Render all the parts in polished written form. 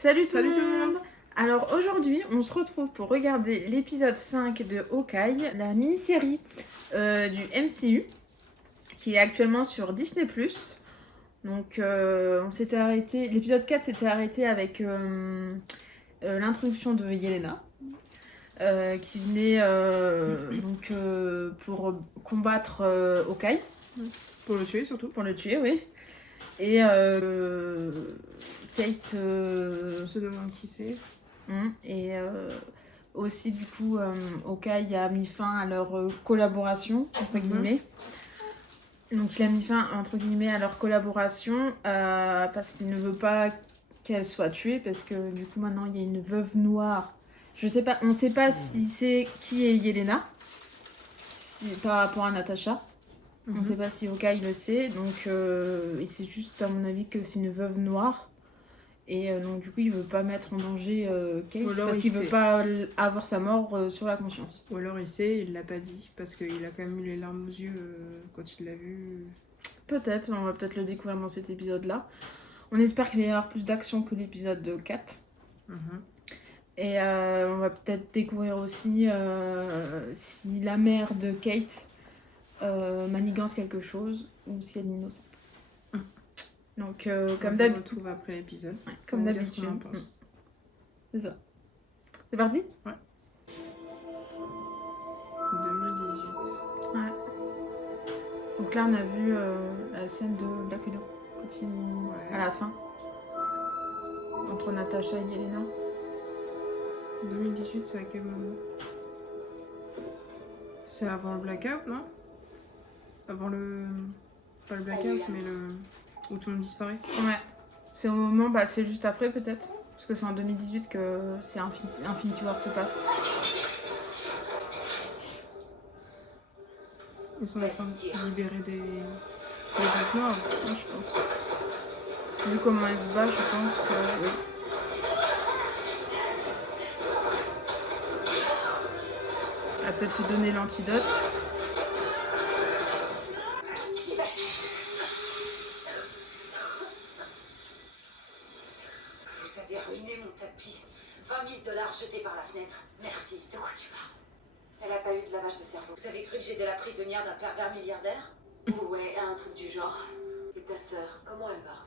Salut tout Salut le tout le monde. monde. Alors aujourd'hui, on se retrouve pour regarder l'épisode 5 de Hawkeye, la mini-série du MCU, qui est actuellement sur Disney+. Donc on s'était arrêté, l'épisode 4 s'était arrêté avec l'introduction de Yelena, qui venait donc pour combattre Hawkeye. Pour le tuer surtout. Pour le tuer, oui. Et Kate Se demande qui c'est. Et aussi, du coup, Hawkeye a mis fin à leur collaboration, entre guillemets. Donc, il a mis fin, entre guillemets, à leur collaboration parce qu'il ne veut pas qu'elle soit tuée, parce que, du coup, maintenant, il y a une veuve noire. Je sais pas, on ne sait pas si c'est qui est Yelena, par rapport à Natasha. On ne sait pas si Hawkeye le sait, donc c'est juste, à mon avis, que c'est une veuve noire. Et donc du coup il veut pas mettre en danger Kate parce qu'il veut pas avoir sa mort sur la conscience. Ou alors il sait, il l'a pas dit parce qu'il a quand même eu les larmes aux yeux quand il l'a vu. Peut-être, on va peut-être le découvrir dans cet épisode là. On espère qu'il va y avoir plus d'action que l'épisode 4. Et on va peut-être découvrir aussi si la mère de Kate manigance quelque chose ou si elle est innocente. Donc comme d'habitude. On retrouve après l'épisode. Ouais, comme d'habitude. C'est ça. C'est parti ? Ouais. 2018. Ouais. Donc là on a vu la scène de Black Widow quand à la fin. Entre Natasha et Yelena. 2018, c'est à quel moment? C'est avant le blackout, non? Avant le... Pas le blackout, mais le... Où tout le monde disparaît. Ouais. C'est au moment, c'est juste après peut-être. Parce que c'est en 2018 que c'est Infinity War se passe. Ils sont en train de libérer des bêtes noires, je pense. Vu comment elle se bat, je pense que oui. Elle a peut-être lui donner l'antidote. Vous avez ruiné mon tapis. 20 000 $ jetés par la fenêtre. Merci. De quoi tu parles? Elle a pas eu de lavage de cerveau. Vous avez cru que j'étais la prisonnière d'un pervers milliardaire? Ouais, un truc du genre. Et ta sœur, comment elle va?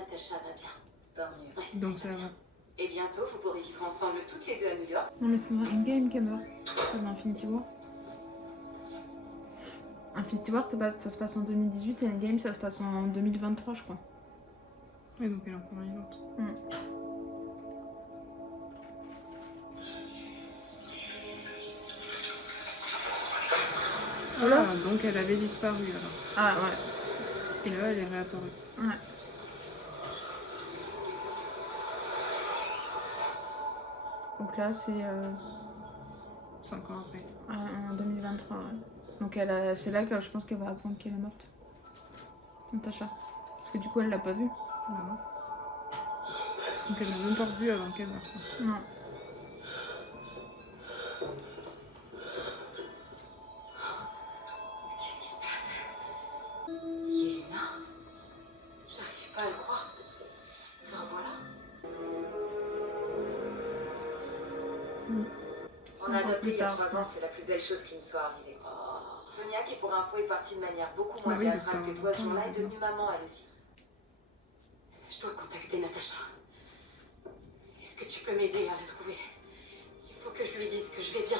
Natasha va bien. Tant mieux. Ouais, donc ça va. Et bientôt, vous pourrez vivre ensemble toutes les deux à New York. Non mais c'est Endgame qui meurt. Comme Infinity War. Infinity War ça se passe en 2018 et Endgame ça se passe en 2023 je crois. Et donc elle est encore vivante. Voilà. Ah, donc elle avait disparu alors. Ah ouais. Et là elle est réapparue. Ouais. Donc là c'est 5 ans après. En 2023 ouais. Donc c'est là que je pense qu'elle va apprendre qu'elle est morte. Natasha. Parce que du coup elle l'a pas vue. Voilà. Donc elle l'a même pas revue avant qu'elle meure. Non. Qu'est-ce qui se passe? Yelena? J'arrive pas à le croire. Te revoilà. On a adopté il y a 3 ans, c'est la plus belle chose qui me soit arrivée. Sonia, qui pour info est partie de manière beaucoup moins théâtrale que toi ce jour-là, est devenue maman elle aussi. Je dois contacter Natasha. Est-ce que tu peux m'aider à la trouver? Il faut que je lui dise que je vais bien.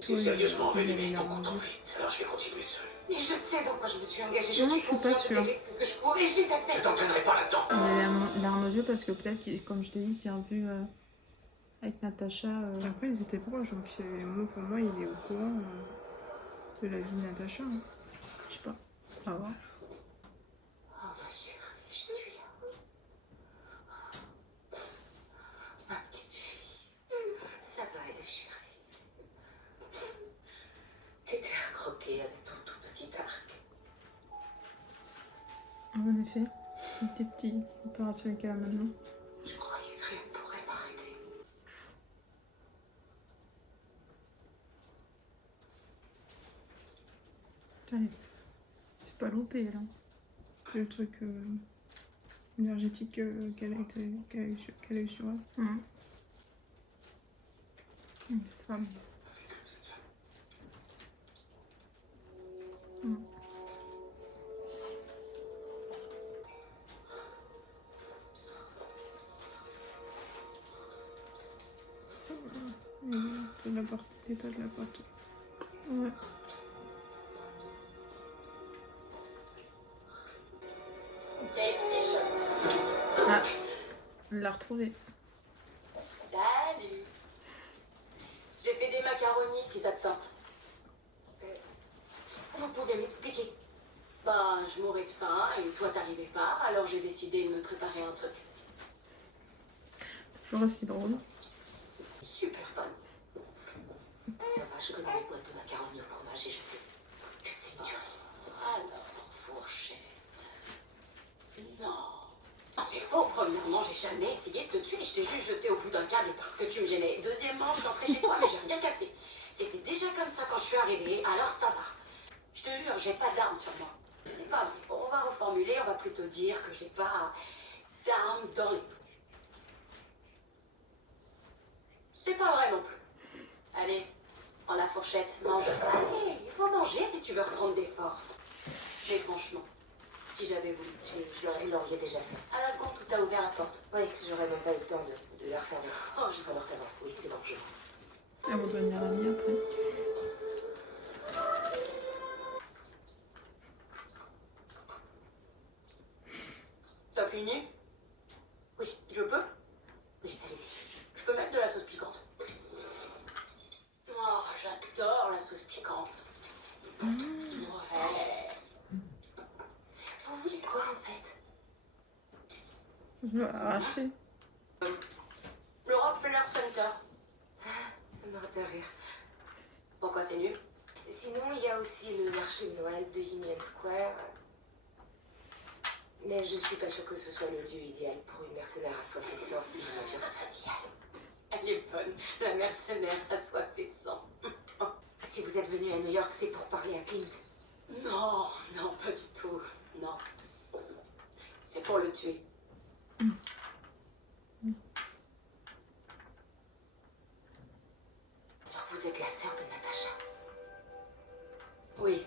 C'est sérieusement envenimé beaucoup trop vite, alors je vais continuer seul. Mais je sais dans quoi je me suis engagée, je Non, suis je suis pas consciente sûre. des risques que je cours et je les Je accepte. t'entraînerai pas là-dedans. Elle a les larmes aux yeux parce que peut-être, comme je t'ai dit, il s'est revu avec Natasha. Après ils étaient proches, donc pour moi il est au courant de la vie de Natasha. Hein. Je sais pas. On va voir. Oh ma chérie, je suis là. Ma petite fille. Ça va aller, chérie. T'étais à croquer avec ton tout petit arc. En effet, une petite opération qu'elle a maintenant. Je croyais que rien ne pourrait m'arrêter. Allez. C'est pas loupé là. C'est le truc énergétique qu'elle a eu sur elle. Une femme. L'état de la porte. Ouais. Kate Bishop. Ah, on l'a retrouvé. Salut. J'ai fait des macaronis si ça te tente. Vous pouvez m'expliquer? Bah, je mourais de faim et toi t'arrivais pas, alors j'ai décidé de me préparer un truc. Toujours aussi drôle. Super bonne. Ça va, je connais les boîtes de macaronis au fromage et je sais que c'est une tuerie. Alors, fourchette. Non. C'est faux. Premièrement, j'ai jamais essayé de te tuer. Je t'ai juste jeté au bout d'un câble parce que tu me gênais. Deuxièmement, je suis entrée chez toi, mais j'ai rien cassé. C'était déjà comme ça quand je suis arrivée, alors ça va. Je te jure, j'ai pas d'armes sur moi. C'est pas vrai. Bon, on va reformuler, on va plutôt dire que j'ai pas d'armes dans les poches. C'est pas vrai non plus. Allez, prends la fourchette, mange. Allez, il faut manger si tu veux reprendre des forces. Mais franchement, si j'avais voulu tuer, je l'aurais déjà fait. À la seconde où t'as ouvert la porte. Oui, j'aurais même pas eu le temps de la refermer. Oh, je serais morte avant. Oui, c'est bon, je vois. Elle va devenir amie après. T'as fini? Oui, je peux? Oui, allez-y. Je peux mettre de la sauce piquante. Oh, j'adore la sauce piquante. Ouais. Vous voulez quoi en fait? Je vais arracher. Le Rockefeller Center. Mort de rire. Pourquoi c'est nul? Sinon, il y a aussi le marché de Noël de Union Square. Mais je suis pas sûre que ce soit le lieu idéal pour une mercenaire assoiffée de sang, c'est une ambiance familiale. Elle est bonne, la mercenaire assoiffée de sang. Si vous êtes venu à New York, c'est pour parler à Clint. Non, non, pas du tout. Non. C'est pour le tuer. Alors vous êtes la sœur de Natasha. Oui.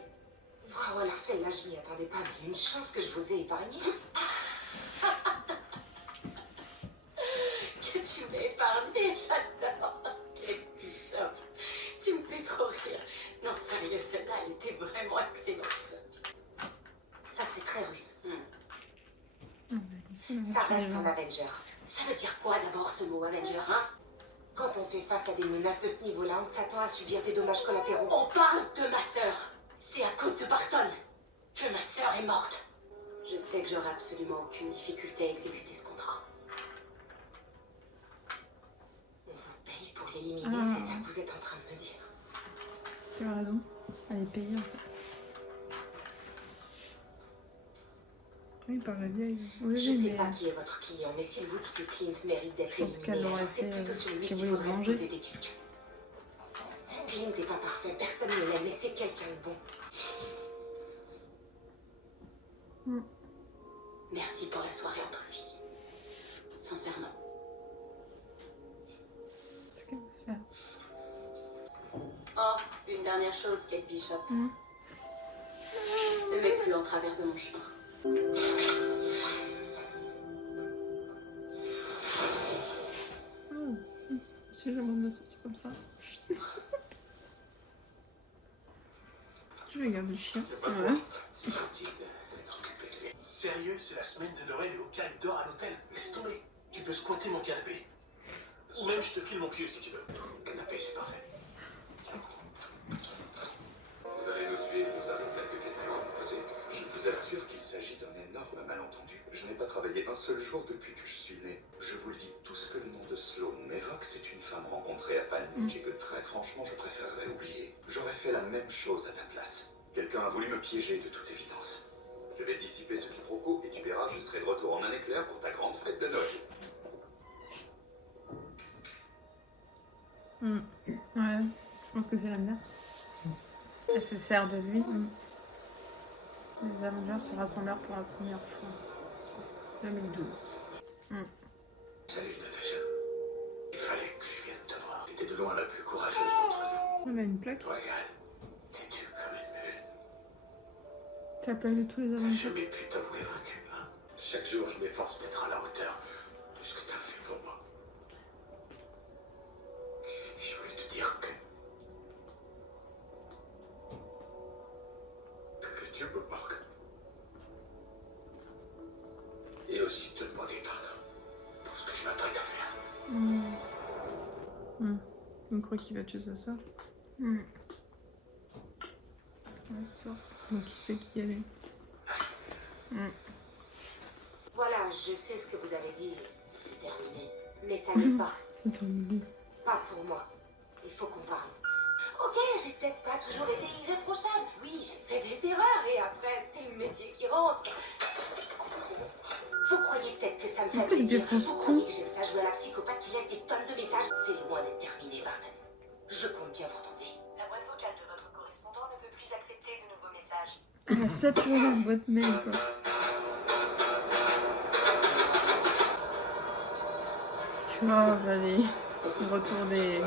Wow, alors celle-là, je m'y attendais pas, mais une chance que je vous ai épargné. Que tu m'as épargné, j'adore. Quel Bishop. Tu me fais trop rire. Non, sérieux, celle-là, elle était vraiment excellente. Ça, c'est très russe. Ça Ça reste un Avenger. Ça veut dire quoi d'abord ce mot Avenger, hein? Quand on fait face à des menaces de ce niveau-là, on s'attend à subir des dommages collatéraux. On parle de ma sœur. C'est à cause de Barton que ma sœur est morte. Je sais que j'aurai absolument aucune difficulté à exécuter ce contrat. On vous paye pour l'éliminer, Ah. c'est ça que vous êtes en train de me dire. Tu as raison. Elle est payée en fait. Oui, par la vieille. Oui, Je oui, sais mais pas qui est votre client, mais s'il vous dit que Clint mérite d'être je pense qu'elle éliminé, aurait alors c'est fait plutôt sur ce lui qu'elle qu'il voulait faudrait se venger. poser des questions. Clint n'est pas parfait, personne ne l'aime, mais c'est quelqu'un de bon. Merci pour la soirée entre filles. Sincèrement. ce qu'elle veut faire. Oh, une dernière chose, Kate Bishop. Mhm. Ne te mets plus en travers de mon chemin. Si je me sortir comme ça. Tu regardes le chien. Ouais. C'est gentil d'être occupé. Sérieux, c'est la semaine de Noël et Oka il dort à l'hôtel. Laisse tomber. Tu peux squatter mon canapé. Ou même je te file mon pieu si tu veux. Canapé, c'est parfait. Vous allez nous suivre, nous avons quelques questions à vous poser. Je vous assure qu'il s'agit d'un énorme malentendu. Je n'ai pas travaillé un seul jour depuis que je suis né. Je vous le dis, tout ce que le nom de Sloan m'évoque, c'est une femme rencontrée à Palm Beach et que très franchement, je préférerais oublier. J'aurais fait la même chose à ta place. Quelqu'un a voulu me piéger de toute évidence. Je vais dissiper ce quiproquo et tu verras, je serai de retour en un éclair pour ta grande fête de Noël. Ouais, je pense que c'est la mère. Elle se sert de lui. Les Avengers se rassemblèrent pour la première fois. 2012. Salut Natacha. Il fallait que je vienne te voir. T'étais de loin la plus courageuse d'entre nous. On a une plaque. Regarde, t'es dur comme une mule. T'as pas lu tous les T'as Avengers? jamais pu t'avouer vaincu, hein. Chaque jour, je m'efforce d'être à la hauteur de ce que t'as fait pour moi. Je voulais te dire que Dieu me manque. Et aussi te demander pardon pour ce que je m'apprête à faire. On croit qu'il va tuer sa sœur. Ça. Donc il sait qui elle est. Voilà, je sais ce que vous avez dit. C'est terminé. Mais ça n'est pas. C'est terminé. Pas pour moi. Il faut qu'on parle. Ok, j'ai peut-être pas toujours été irréprochable. Oui, j'ai fait des erreurs et après, c'est le métier qui rentre. Vous croyez peut-être que ça me fait plaisir. Vous croyez que j'aime ça jouer à la psychopathe qui laisse des tonnes de messages. C'est loin d'être terminé, Bart. Je compte bien vous retrouver. La boîte vocale de votre correspondant ne peut plus accepter de nouveaux messages. Elle a saturé la boîte mail, quoi. Oh, j'allais. Retour des...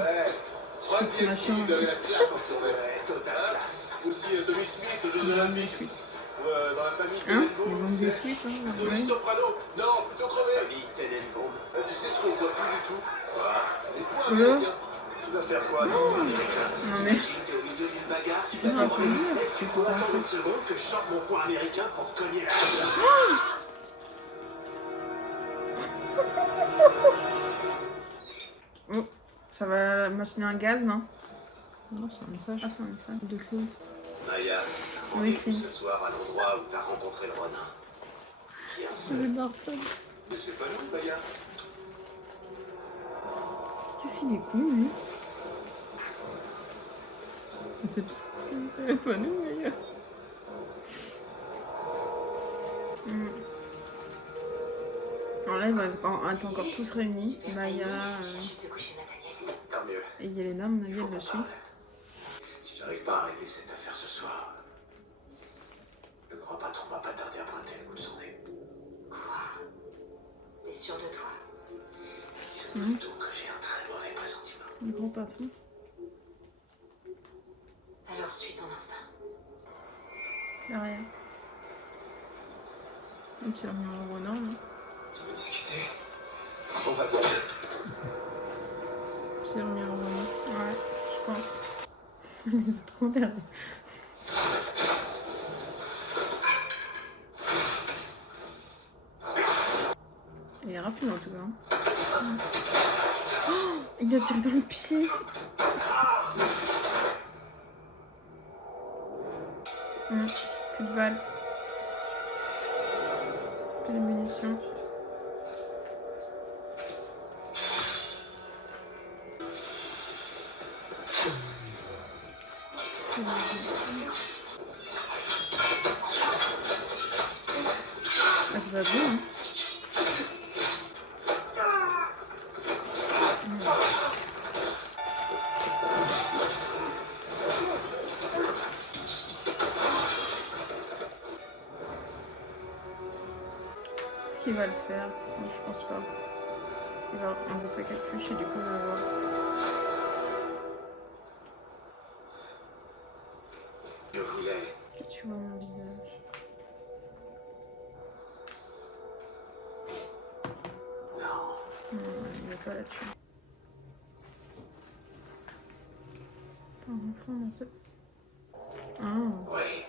machin. Vous avez la classe en survêt. Totale classe. Aussi Tommy Smith aux Jeux Olympiques. Ou dans la famille Hein? Tenenbaum. Les bombes de suite, hein? Tony Ouais. Soprano. Non, plutôt crevé. Famille Tenenbaum. Tu sais ce qu'on voit plus du tout? Les points Oula. américains. Tu vas faire quoi? Non, américain. Non mais... T'es au milieu d'une bagarre. Tu C'est vas pas t'en trop rendre. bizarre, Est-ce que tu peux attendre une seconde que je sorte mon point américain pour te cogner la gueule? Oh, ça va machiner un gaz, non? Non, c'est un message. Ah, c'est un message. De Clint. Maya, Oui, rendez-vous c'est... ce soir à l'endroit où t'as rencontré le renard. Bien sûr. C'est Barton. Mais c'est pas nous, Maya. Qu'est-ce qu'il est con, lui? C'est pas nous, les gars. Alors là, ils vont être encore tous réunis. Maya Juste de coucher Nathaniel. Tant mieux. et Yelena, à mon avis, elle le suit. Si j'arrive pas à arrêter cette affaire ce soir, le grand patron va pas tarder à pointer le bout de son nez. Quoi? T'es sûr de toi? Disons plutôt que j'ai un très mauvais pressentiment. Le grand patron. Alors suis ton instinct. Derrière. Même si elle remet en renard, là. Tu veux discuter? On va le voir. Si elle remet en renard. Ouais, je pense. Elle est trop derrière. Il est rapide en tout cas. Oh, il lui a tiré dans le pied. Plus de balles. Plus de munitions. Ah, ça va bien, hein. Est-ce qu'il va le faire? Non, je pense pas. Il va enlever sa capuche et du coup, il va voir. Je voulais. Et tu vois mon visage. Non. Non, il va pas la tuer. Pas un enfant dans ce... Ah. Oui.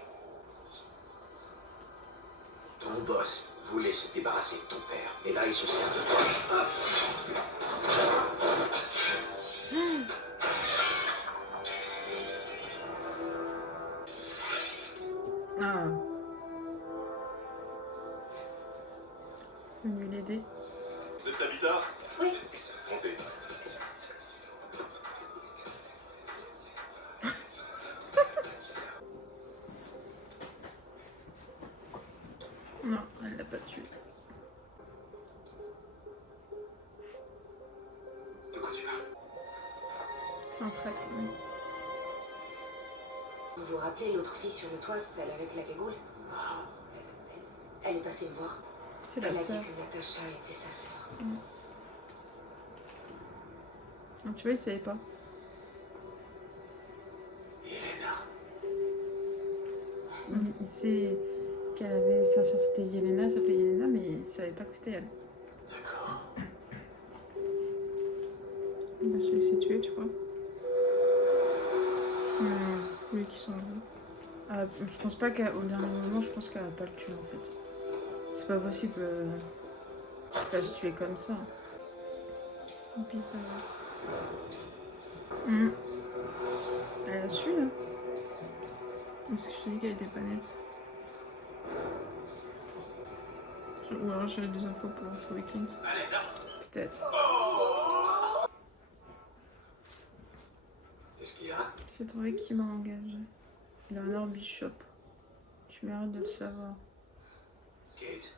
Ton boss voulait se débarrasser de ton père. Et là, il se sert de toi. Ah. Venu l'aider. Vous êtes Tabitha? Oui. Montez. Non, elle l'a pas tué. De quoi tu parles? C'est un traître, oui. Vous vous rappelez l'autre fille sur le toit, celle avec la cagoule? Elle est passée me voir. C'est Elle la a dit sœur. que Natacha était sa sœur. Donc, tu vois, il savait pas. Yelena. Il sait qu'elle avait sa sœur, c'était Yelena, elle s'appelait Yelena, mais il savait pas que c'était elle. D'accord. Il va se laisser tuer, tu vois. Hmm. Lui qui s'en va. Je pense pas qu'au dernier moment, je pense qu'elle va pas le tuer en fait. C'est pas possible. Elle va se tuer comme ça. Et puis ça va. Elle a su là. Est-ce que je te dis qu'elle était pas nette? Ou alors j'avais des infos pour trouver Clint. Allez, lance. Peut-être. Qu'est-ce qu'il y a? J'ai trouvé qui m'a engagé. Leonard Bishop. Tu mérites de le savoir. Kate.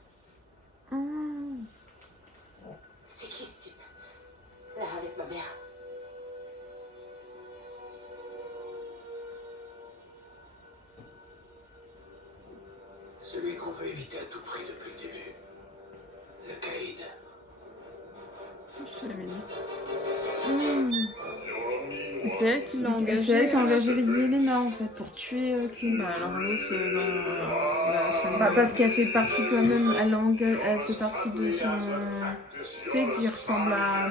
C'est qui ce type? Là, avec ma mère. Celui qu'on veut éviter à tout prix depuis le début. Le caïd. Je te l'avais dit. Et C'est elle qui l'a engagé. C'est elle qui a engagé Yelena en fait pour tuer Clint. Bah alors l'autre dans la scène. Bah, parce qu'elle fait partie quand même, elle fait partie de son... Tu sais, qui ressemble à...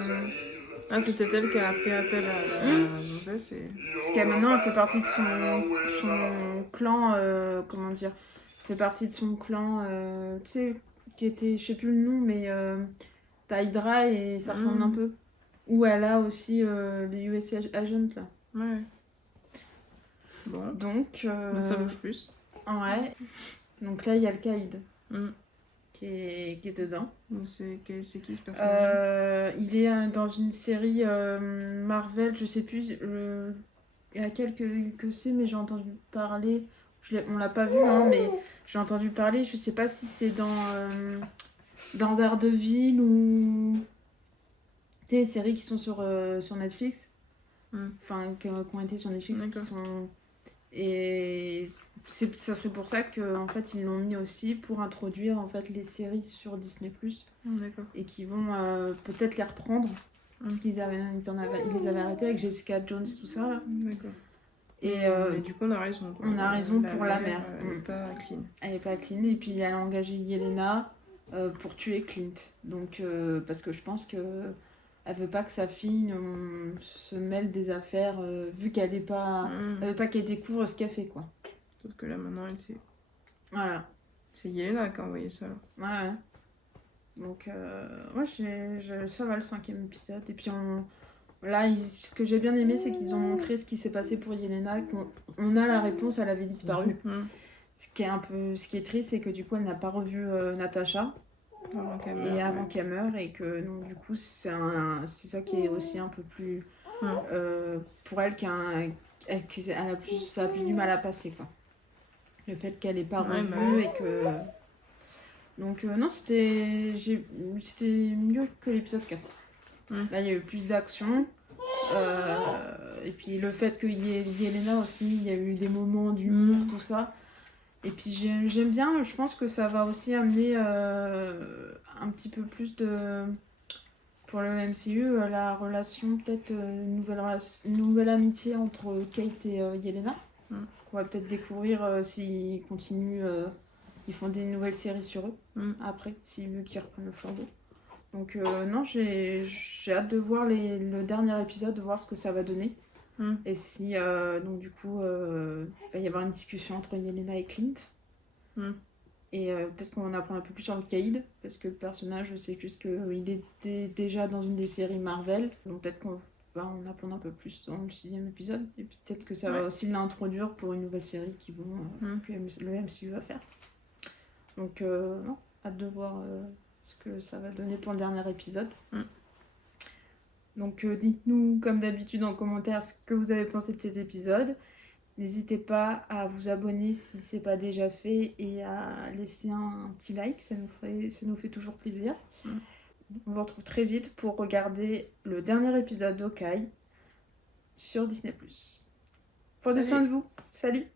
Ah, c'est peut-être elle qui a fait appel à la gonzesse et... Parce qu'elle maintenant, elle fait partie de son clan, comment dire, elle fait partie de son clan, tu sais, qui était, je sais plus le nom, mais t'as Hydra et ça ressemble un peu. Où elle a aussi les USA Agents, là. Ouais. Bon. Donc... Bah, ça bouge plus. Ouais. Donc là, il y a le Caïd qui est dedans. C'est qui ce personnage? Il est dans une série Marvel, je sais plus laquelle que c'est, mais j'ai entendu parler. On l'a pas vu, hein, mais j'ai entendu parler. Je sais pas si c'est dans Daredevil ou des séries qui sont sur Netflix. Enfin, qui ont été sur Netflix. Qui sont... Et ça serait pour ça qu'en fait, ils l'ont mis aussi pour introduire en fait, les séries sur Disney+. D'accord. Et qui vont peut-être les reprendre. Parce qu'ils les avaient arrêtés avec Jessica Jones, tout ça. Là. D'accord. Et du coup, on a raison. Quoi. On a raison pour la mère. Elle n'est pas clean. Elle n'est pas clean. Et puis, elle a engagé Yelena pour tuer Clint. Donc, parce que je pense que elle veut pas que sa fille se mêle des affaires, vu qu'elle n'est pas... Elle veut pas qu'elle découvre ce qu'elle fait, quoi. Sauf que là, maintenant, elle sait. Voilà. C'est Yelena qui a envoyé ça. Là. Ouais. Donc, moi, ça va le 5e épisode. Et puis, là, ce que j'ai bien aimé, c'est qu'ils ont montré ce qui s'est passé pour Yelena. On a la réponse, elle avait disparu. Ce qui est triste, c'est que du coup, elle n'a pas revu Natacha. Avant qu'elle meure. Et que, donc, du coup, c'est ça qui est aussi un peu plus... pour elle, ça a plus du mal à passer, quoi. Le fait qu'elle n'ait pas revu et que... Donc non, c'était mieux que l'épisode 4. Là, il y a eu plus d'action. Et puis le fait qu'il y ait Yelena aussi, il y a eu des moments d'humour, tout ça. Et puis j'aime bien, je pense que ça va aussi amener un petit peu plus de... Pour le MCU, la relation, peut-être une nouvelle amitié entre Kate et Yelena. On va peut-être découvrir s'ils continuent... Ils font des nouvelles séries sur eux, après, vu qu'ils reprennent le flambeau. Donc non, j'ai hâte de voir le dernier épisode, de voir ce que ça va donner. Et si, donc du coup, il va y avoir une discussion entre Yelena et Clint. Et peut-être qu'on en apprend un peu plus sur le Caïd, parce que le personnage, c'est juste qu'il était déjà dans une des séries Marvel. Donc peut-être qu'on va en apprendre un peu plus dans le 6e épisode. Et peut-être que ça va aussi l'introduire pour une nouvelle série que le MCU va faire. Donc, non, hâte de voir ce que ça va donner pour le dernier épisode. Donc, dites-nous, comme d'habitude, en commentaire ce que vous avez pensé de cet épisode. N'hésitez pas à vous abonner si ce n'est pas déjà fait et à laisser un petit like, ça nous fait toujours plaisir. On vous retrouve très vite pour regarder le dernier épisode d'Hawkeye sur Disney+. Prenez soin de vous. Salut!